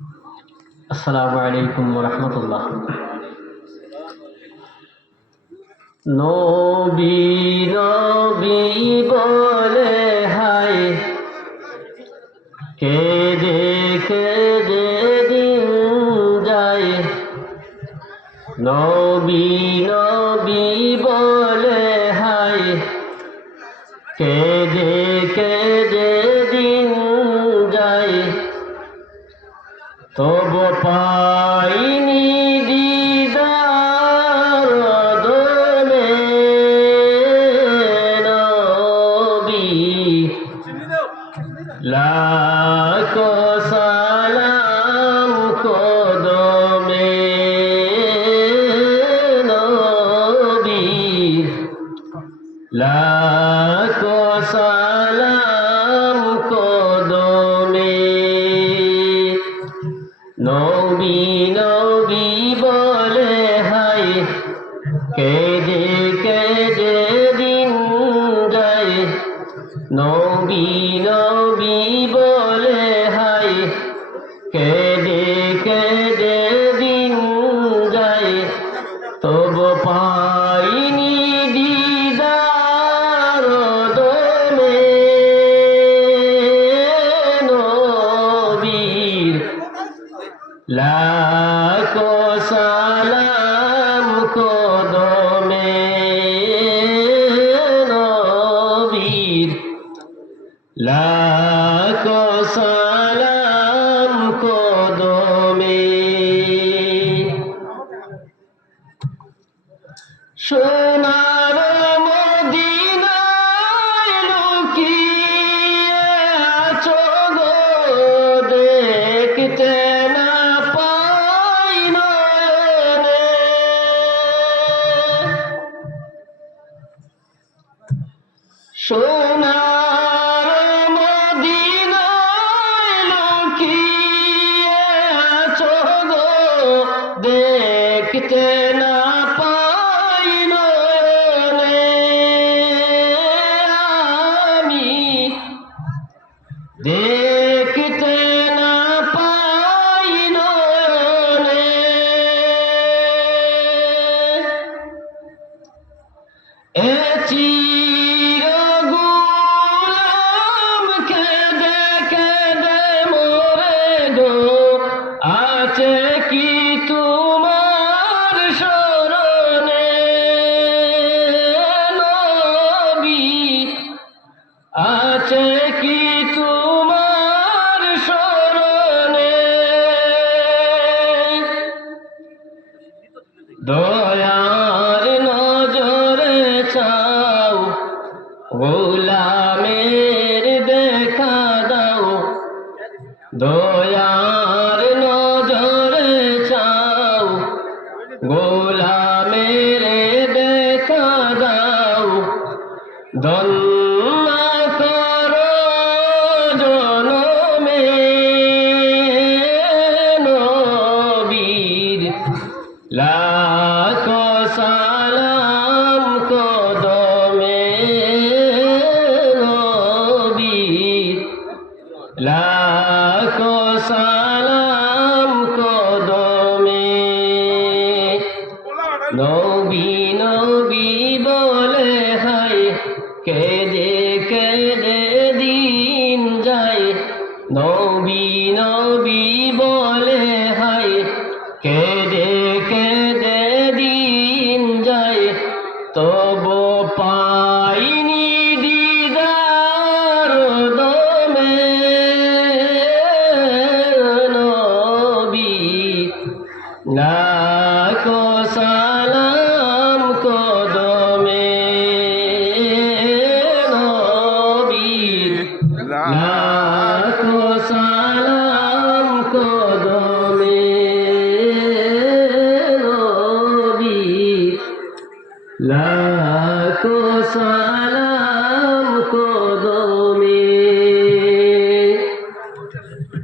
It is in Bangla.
আসসালামু আলাইকুম ওয়া রাহমাতুল্লাহ। নবী নবী বলে হায় কেঁদে কেঁদে দিন যায়। নবী নবী বলে হায় কেঁদে কেঁদে দিন যায়। তবু পাইনি দিদার দোলে নবী, লাখো সালাম কদমে নবী, লাখো সালাম কদমে। নবী নবী বলে হায় কেঁদে কেঁদে দিন যায়। নবী নবী বলে হায় কেঁদে কেঁদে দিন যায়। তবু পাইনি দিদার দোলে নবীর, লাখো সালাম কদমে নবীর, লাখো সালাম কদমে। সোনার মদিনায় লুকিয়ে আছো গো, দেখতে না পাই নয়নে। সোনার মদিনায় লুকিয়ে আছো গো, দেখতে না পাই নয়নে। আমি দেখতে না পাই নয়নে। এ চির গোলাম কেঁদে কেঁদে মরে গো, আছে কি তোমার শরণে নবী, আছে কি তোমার শরণে। দয়ার নজরে চাও, গোলামের দেখা দাও। দয়ার নজরে চাও, গোলামের দেখা দাও। ধন্য করো জনমে নবীর, লাখো সালাম কদমে নবীর, লাখো সালাম কদমে। নবী নবী বলে হায় কেঁদে কেঁদে দিন যায়। নবী নবী বলে হায় কেঁদে কেঁদে দিন যায়। তবু পাইনি দিদার দমে নবী, লাখো সালাম কদমে নবীর, লাখো সালাম কদমে নবীর, লাখো সালাম।